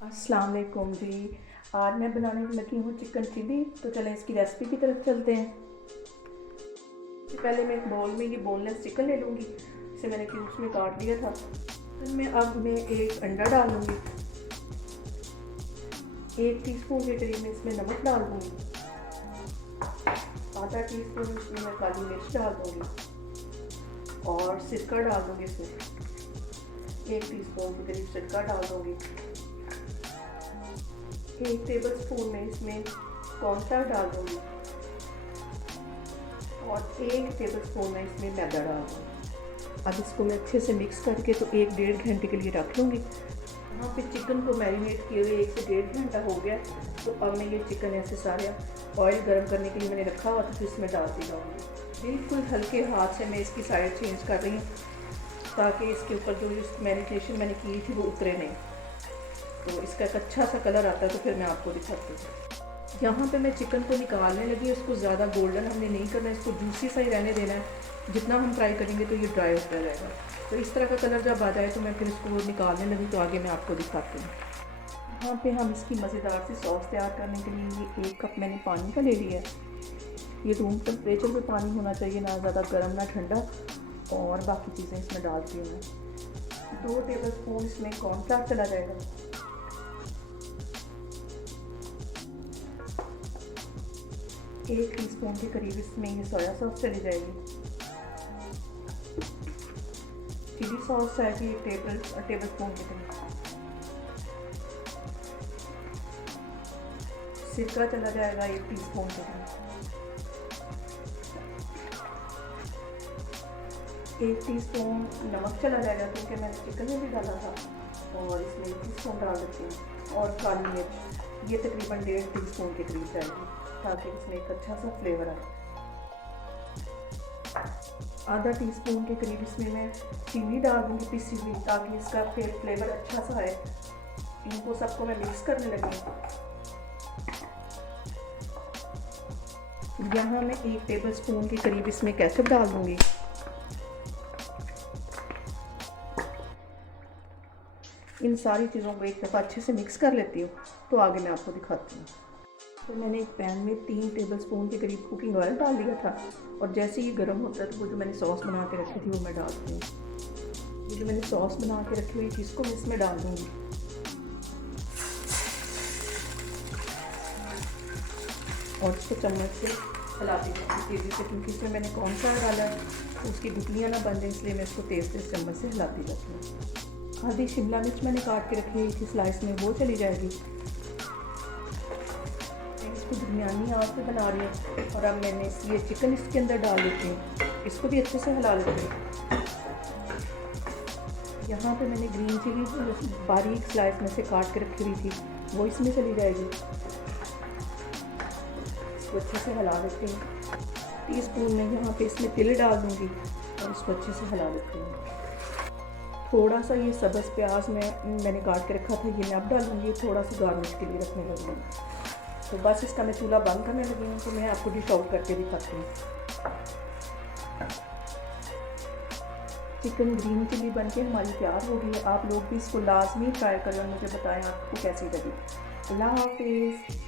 अस्सलाम वालेकुम जी। आज मैं बनाने लगी हूँ चिकन चिली। तो चलें इसकी रेसिपी की तरफ चलते हैं। तो पहले मैं एक बाउल में ये बोनलेस चिकन ले लूँगी। इसे मैंने क्यूब्स में काट लिया था। अब मैं एक अंडा डाल लूँगी। 1 टीस्पून के करीब मैं इसमें नमक डाल दूँगी। आधा टीस्पून इसमें मैं काली मिर्च डाल दूँगी और सिरका डाल दूँगी। इसमें 1 टीस्पून के करीब सिरका डाल दूँगी। 1 टेबल स्पून में इसमें कॉर्नफ्लावर डाल दूँगी और 1 टेबल स्पून में इसमें मैदा डाल दूँगी। अब इसको मैं अच्छे से मिक्स करके तो 1-1.5 घंटे के लिए रख लूँगी। यहाँ पे चिकन को मैरिनेट किए हुए 1 से 1.5 घंटा हो गया। तो अब मैं ये चिकन ऐसे सारे ऑयल गर्म करने के लिए मैंने रखा हुआ था, तो इसमें डालती जाऊँगी। बिल्कुल हल्के हाथ से मैं इसकी साइड चेंज कर रही हूँ ताकि इसके ऊपर जो मैरिनेशन मैंने की थी वो उतरे नहीं। तो इसका एक अच्छा सा कलर आता है, तो फिर मैं आपको दिखाती हूँ। यहाँ पे मैं चिकन को निकालने लगी। इसको ज़्यादा गोल्डन हमने नहीं करना, इसको जूसी सा ही रहने देना है। जितना हम फ्राई करेंगे तो ये ड्राई होता रहेगा। तो इस तरह का कलर जब आ जाए तो मैं फिर इसको निकालने लगी। तो आगे मैं आपको दिखाती हूँ। यहाँ पे हम इसकी मज़ेदार सी सॉस तैयार करने के लिए ये 1 कप मैंने पानी का ले लिया है। ये रूम टेम्परेचर पे पानी होना चाहिए, ना ज़्यादा गर्म ना ठंडा। और बाकी चीज़ें इसमें डालती हूँ मैं। 2 टेबल स्पून इसमें कॉर्नफ्लावर चला जाएगा। 1 टीस्पून के करीब इसमें ये सोया सॉस चली जाएगी। चिली सॉस जाएगी 1 टेबल स्पून के करीब। सिरका चला जाएगा 1 टीस्पून के करीब। 1 टीस्पून नमक चला जाएगा क्योंकि मैंने चिकन में भी डाला था। और इसमें 1 टीस्पून डाल देती हूँ। और काली मिर्च ये तकरीबन 1.5 टीस्पून के करीब जाएगी ताकि इसमें एक अच्छा सा फ्लेवर आए। आधा टीस्पून के करीब इसमें मैं चीनी डाल दूँगी पिसी हुई, ताकि इसका फ्लेवर अच्छा सा आए। इनको सबको मैं मिक्स करने लगी। यहाँ मैं 1 टेबल स्पून के करीब इसमें केचप डाल दूँगी। इन सारी चीज़ों को एक दफ़ा अच्छे से मिक्स कर लेती हूँ। तो आगे मैं आपको दिखाती हूँ। तो मैंने एक पैन में 3 टेबल स्पून के करीब कुकिंग ऑयल डाल दिया था। और जैसे ही गर्म होता है तो वो जो मैंने सॉस बना के रखी थी वो मैं डालती हूँ। ये जो मैंने सॉस बना के रखी हुई थी इसको मैं इसमें डाल दूँगी। और इसको चम्मच से हिलाती जाऊँगी तेज़ी से, क्योंकि इसमें मैंने कॉर्नफ्लावर डाला है तो उसकी गुठलियाँ ना बन जाए, इसलिए मैं इसको तेज़ चम्मच से हिलाती जाती हूँ। आधी शिमला मिर्च मैंने काट के रखी हुई थी स्लाइस में, वो चली जाएगी। इसको दरमियानी आंच पे बना रही हूँ। और अब मैंने ये चिकन इसके अंदर डाल देती हूँ। इसको भी अच्छे से हिला लेती हूँ। यहाँ पे मैंने ग्रीन चिली बारीक स्लाइस में से काट के रखी हुई थी, वो इसमें चली जाएगी। इसको अच्छे से हिला देती हूँ। टीस्पून में यहाँ पे इसमें तिल डाल दूँगी और इसको अच्छे से हिला देती हूँ। थोड़ा सा ये सब्ज़ प्याज मैंने काट के रखा था, ये मैं अब डालूँगी। थोड़ा सा गार्निश के लिए रखने लगी। तो बस इसका मैं चूल्हा बंद करने लगी हूँ। तो मैं आपको डिश आउट करके दिखाती हूँ। चिकन ग्रीन चिली बनके हमारी तैयार हो गई है। आप लोग भी इसको लाजमी ट्राई करें और मुझे बताएं आपको कैसी लगी। अल्लाह हाफिज़।